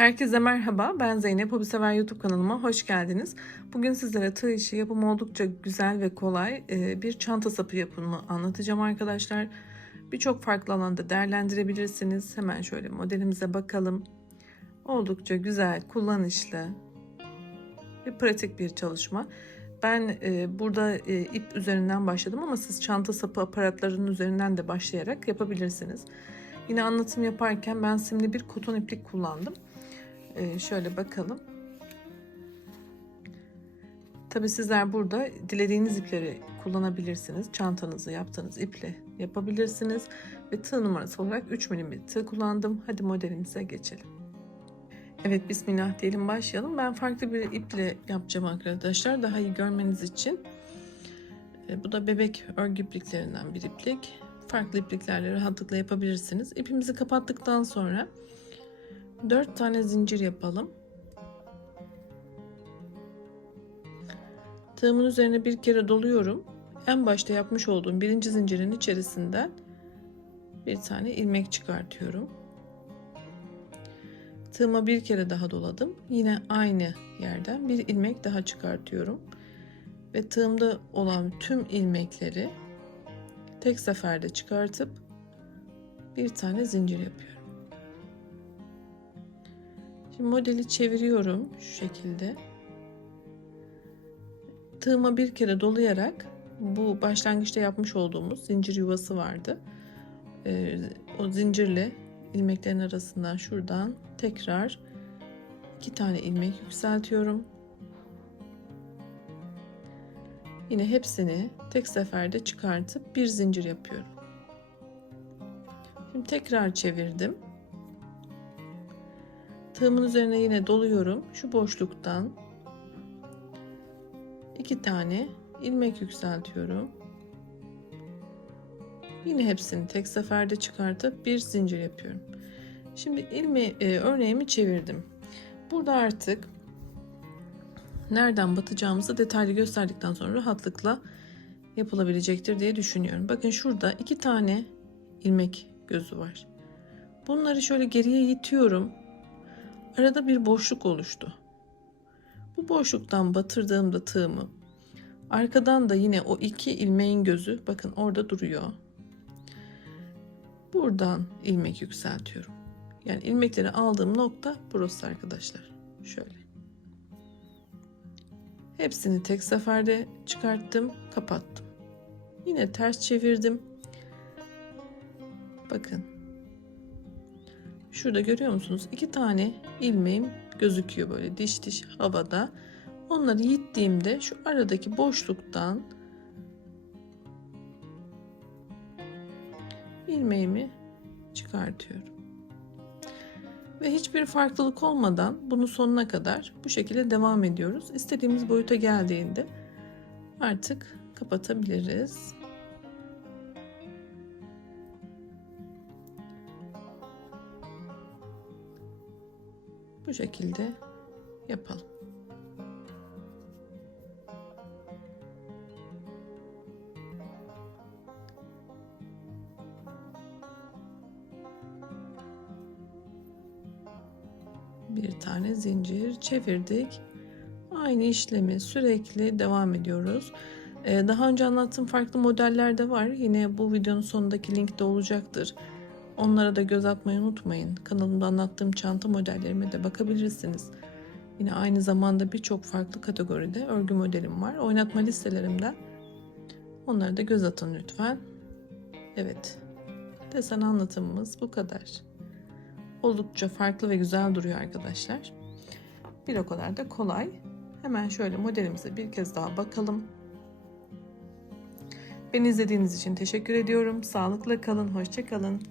Herkese merhaba, ben Zeynep. Hobi Sever YouTube kanalıma hoş geldiniz. Bugün sizlere tığ işi yapımı oldukça güzel ve kolay e, bir çanta sapı yapımı anlatacağım arkadaşlar. Birçok farklı alanda değerlendirebilirsiniz. Hemen şöyle modelimize bakalım. Oldukça güzel, kullanışlı ve pratik bir çalışma. Ben e, burada e, ip üzerinden başladım ama siz çanta sapı aparatlarının üzerinden de başlayarak yapabilirsiniz. Yine anlatım yaparken ben simli bir koton iplik kullandım. Ee, şöyle bakalım. Tabi sizler burada dilediğiniz ipleri kullanabilirsiniz. Çantanızı yaptığınız iple yapabilirsiniz. Ve tığ numarası olarak 3 milim bir tığ kullandım. Hadi modelimize geçelim. Evet bismillah diyelim başlayalım. Ben farklı bir iple yapacağım arkadaşlar. Daha iyi görmeniz için. Ee, bu da bebek örgü ipliklerinden bir iplik. Farklı ipliklerle rahatlıkla yapabilirsiniz. İpimizi kapattıktan sonra 4 tane zincir yapalım. Tığımın üzerine bir kere doluyorum. En başta yapmış olduğum birinci zincirin içerisinden bir tane ilmek çıkartıyorum. Tığıma bir kere daha doladım. Yine aynı yerden bir ilmek daha çıkartıyorum. Ve tığımda olan tüm ilmekleri tek seferde çıkartıp bir tane zincir yapıyorum. Şimdi modeli çeviriyorum şu şekilde. Tığıma bir kere dolayarak bu başlangıçta yapmış olduğumuz zincir yuvası vardı. Ee, o zincirle ilmeklerin arasından şuradan tekrar iki tane ilmek yükseltiyorum. Yine hepsini tek seferde çıkartıp bir zincir yapıyorum. Şimdi tekrar çevirdim. Tığımın üzerine yine doluyorum. Şu boşluktan iki tane ilmek yükseltiyorum. Yine hepsini tek seferde çıkartıp bir zincir yapıyorum. Şimdi ilmi e, örneğimi çevirdim. Burada artık nereden batacağımızı detaylı gösterdikten sonra rahatlıkla yapılabilecektir diye düşünüyorum. Bakın şurada iki tane ilmek gözü var. Bunları şöyle geriye itiyorum. Arada bir boşluk oluştu. Bu boşluktan batırdığımda tığımı arkadan da yine o iki ilmeğin gözü bakın orada duruyor. Buradan ilmek yükseltiyorum. Yani ilmekleri aldığım nokta burası arkadaşlar. Şöyle. Hepsini tek seferde çıkarttım, kapattım. Yine ters çevirdim. Bakın. Şurada görüyor musunuz? İki tane ilmeğim gözüküyor böyle diş diş havada. Onları yittiğimde şu aradaki boşluktan ilmeğimi çıkartıyorum. Ve hiçbir farklılık olmadan bunu sonuna kadar bu şekilde devam ediyoruz. İstediğimiz boyuta geldiğinde artık kapatabiliriz. Bu şekilde yapalım. bir tane zincir çevirdik. Aynı işlemi sürekli devam ediyoruz. Ee, daha önce anlattığım farklı modeller de var. Yine bu videonun sonundaki linkte olacaktır. Onlara da göz atmayı unutmayın. Kanalımda anlattığım çanta modellerime de bakabilirsiniz. Yine aynı zamanda birçok farklı kategoride örgü modelim var. Oynatma listelerimden. Onlara da göz atın lütfen. Evet. Desen anlatımımız bu kadar. Oldukça farklı ve güzel duruyor arkadaşlar. Bir o kadar da kolay. Hemen şöyle modelimize bir kez daha bakalım. Beni izlediğiniz için teşekkür ediyorum. Sağlıkla kalın, hoşça kalın.